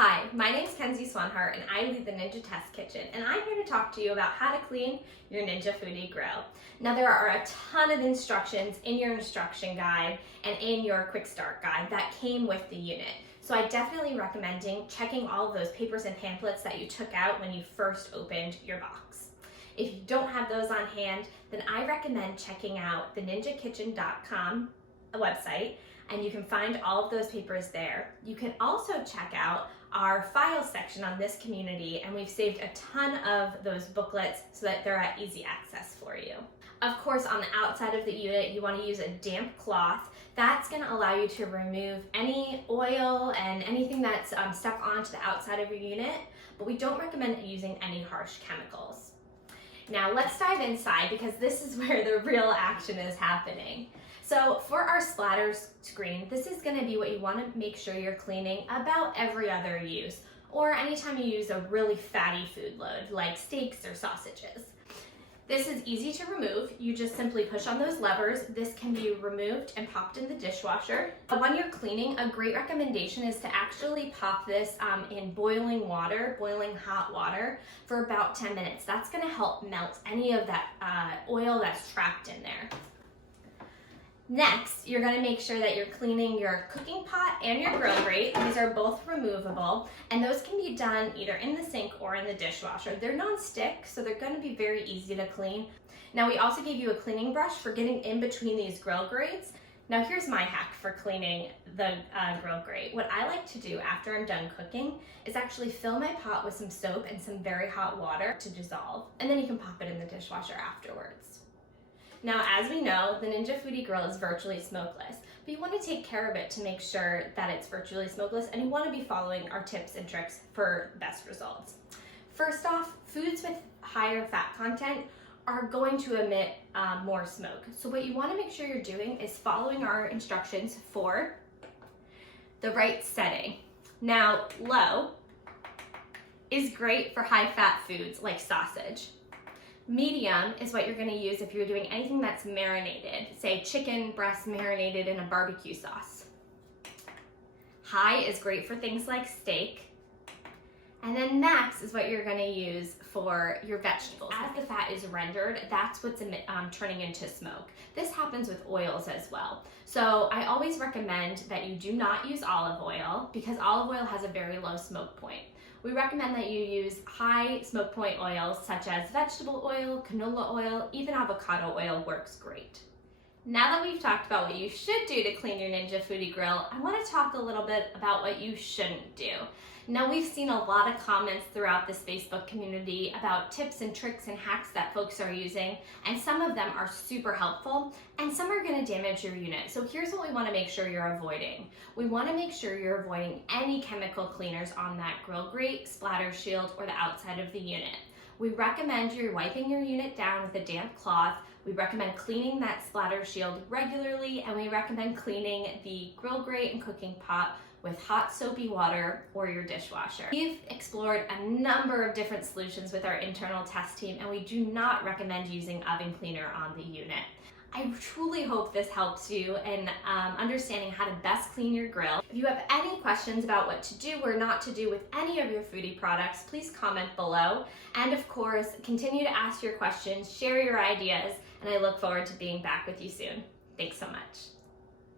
Hi, my name is Kenzie Swanhart and I lead the Ninja Test Kitchen, and I'm here to talk to you about how to clean your Ninja Foodi Grill. Now there are a ton of instructions in your instruction guide and in your quick start guide that came with the unit. So I definitely recommend checking all of those papers and pamphlets that you took out when you first opened your box. If you don't have those on hand, then I recommend checking out the ninjakitchen.com website, and you can find all of those papers there. You can also check out our files section on this community, and we've saved a ton of those booklets so that they're at easy access for you. Of course, on the outside of the unit, you want to use a damp cloth. That's going to allow you to remove any oil and anything that's stuck onto the outside of your unit, but we don't recommend using any harsh chemicals. Now let's dive inside, because this is where the real action is happening. So for our splatter screen, this is going to be what you want to make sure you're cleaning about every other use, or anytime you use a really fatty food load like steaks or sausages. This is easy to remove. You just simply push on those levers. This can be removed and popped in the dishwasher. When you're cleaning, a great recommendation is to actually pop this in boiling water, boiling hot water, for about 10 minutes. That's going to help melt any of that oil that's trapped in there. Next, you're going to make sure that you're cleaning your cooking pot and your grill grate. These are both removable, and those can be done either in the sink or in the dishwasher. They're non-stick, so they're going to be very easy to clean. Now, we also gave you a cleaning brush for getting in between these grill grates. Now, here's my hack for cleaning the grill grate. What I like to do after I'm done cooking is actually fill my pot with some soap and some very hot water to dissolve, and then you can pop it in the dishwasher afterwards. Now, as we know, the Ninja Foodi Grill is virtually smokeless, but you want to take care of it to make sure that it's virtually smokeless, and you want to be following our tips and tricks for best results. First off, foods with higher fat content are going to emit more smoke. So what you want to make sure you're doing is following our instructions for the right setting. Now, low is great for high fat foods like sausage. Medium is what you're going to use if you're doing anything that's marinated, say chicken breast marinated in a barbecue sauce. High is great for things like steak. And then max is what you're going to use for your vegetables. As the fat is rendered, that's what's turning into smoke. This happens with oils as well. So I always recommend that you do not use olive oil, because olive oil has a very low smoke point. We recommend that you use high smoke point oils such as vegetable oil, canola oil, even avocado oil works great. Now that we've talked about what you should do to clean your Ninja Foodi Grill, I want to talk a little bit about what you shouldn't do. Now, we've seen a lot of comments throughout this Facebook community about tips and tricks and hacks that folks are using, and some of them are super helpful, and some are going to damage your unit. So here's what we want to make sure you're avoiding. We want to make sure you're avoiding any chemical cleaners on that grill grate, splatter shield, or the outside of the unit. We recommend you're wiping your unit down with a damp cloth. We recommend cleaning that splatter shield regularly, and we recommend cleaning the grill grate and cooking pot with hot soapy water or your dishwasher. We've explored a number of different solutions with our internal test team, and we do not recommend using oven cleaner on the unit. I truly hope this helps you in understanding how to best clean your grill. If you have any questions about what to do or not to do with any of your Foodi products, please comment below. And of course, continue to ask your questions, share your ideas, and I look forward to being back with you soon. Thanks so much.